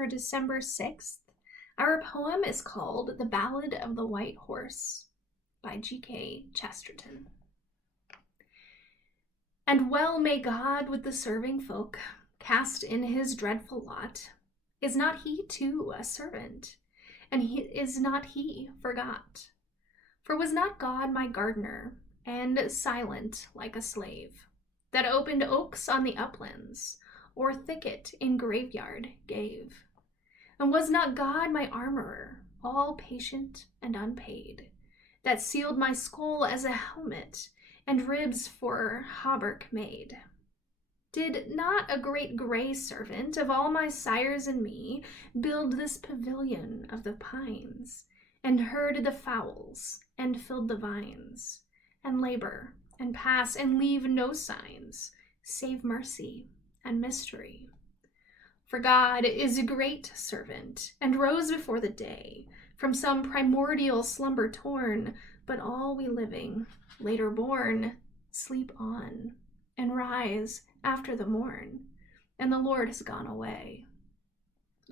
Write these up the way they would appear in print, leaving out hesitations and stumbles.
for December 6th. Our poem is called The Ballad of the White Horse by G.K. Chesterton. And well may God with the serving folk cast in his dreadful lot. Is not he too a servant? And is not he forgot? For was not God my gardener, and silent like a slave, that opened oaks on the uplands, or thicket in graveyard gave? And was not God my armorer, all patient and unpaid, that sealed my skull as a helmet, and ribs for hauberk made? Did not a great grey servant of all my sires and me build this pavilion of the pines, and herd the fowls, and filled the vines, and labor, and pass, and leave no signs, save mercy and mystery? For God is a great servant, and rose before the day, from some primordial slumber torn, but all we living, later born, sleep on, and rise after the morn, and the Lord has gone away.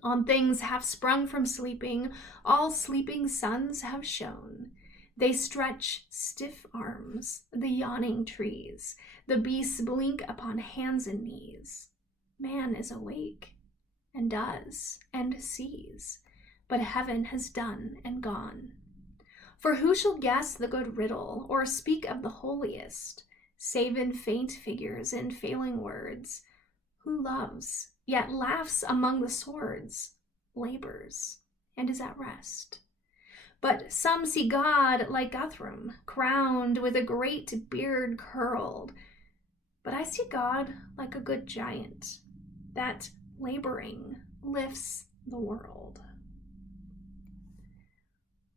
On things half sprung from sleeping, all sleeping suns have shone. They stretch stiff arms, the yawning trees, the beasts blink upon hands and knees. Man is awake, and does, and sees, but heaven has done and gone. For who shall guess the good riddle, or speak of the holiest, save in faint figures and failing words? Who loves, yet laughs among the swords, labors, and is at rest? But some see God like Guthrum, crowned with a great beard curled. But I see God like a good giant, that, laboring, lifts the world.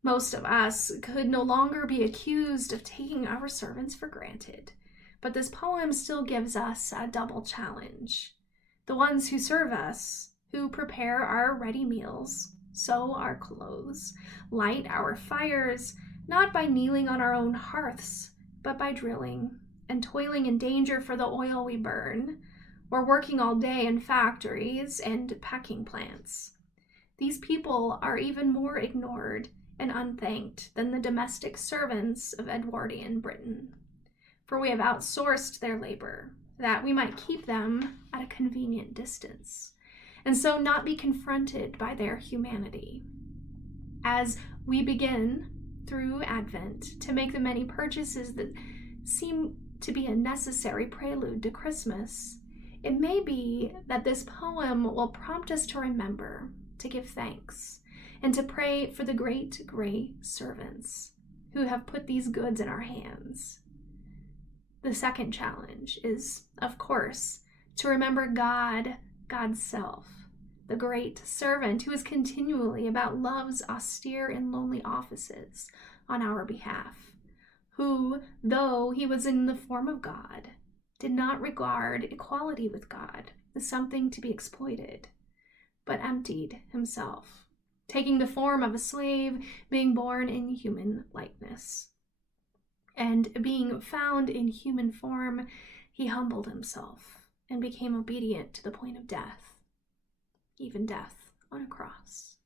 Most of us could no longer be accused of taking our servants for granted, but this poem still gives us a double challenge. The ones who serve us, who prepare our ready meals, sew our clothes, light our fires, not by kneeling on our own hearths, but by drilling and toiling in danger for the oil we burn, or working all day in factories and packing plants. These people are even more ignored and unthanked than the domestic servants of Edwardian Britain, for we have outsourced their labor, that we might keep them at a convenient distance, and so not be confronted by their humanity. As we begin, through Advent, to make the many purchases that seem to be a necessary prelude to Christmas, it may be that this poem will prompt us to remember, to give thanks, and to pray for the great gray servants who have put these goods in our hands. The second challenge is, of course, to remember God, God's self, the great servant who is continually about love's austere and lonely offices on our behalf, who, though he was in the form of God, did not regard equality with God as something to be exploited, but emptied himself, taking the form of a slave, being born in human likeness. And being found in human form, he humbled himself and became obedient to the point of death, even death on a cross.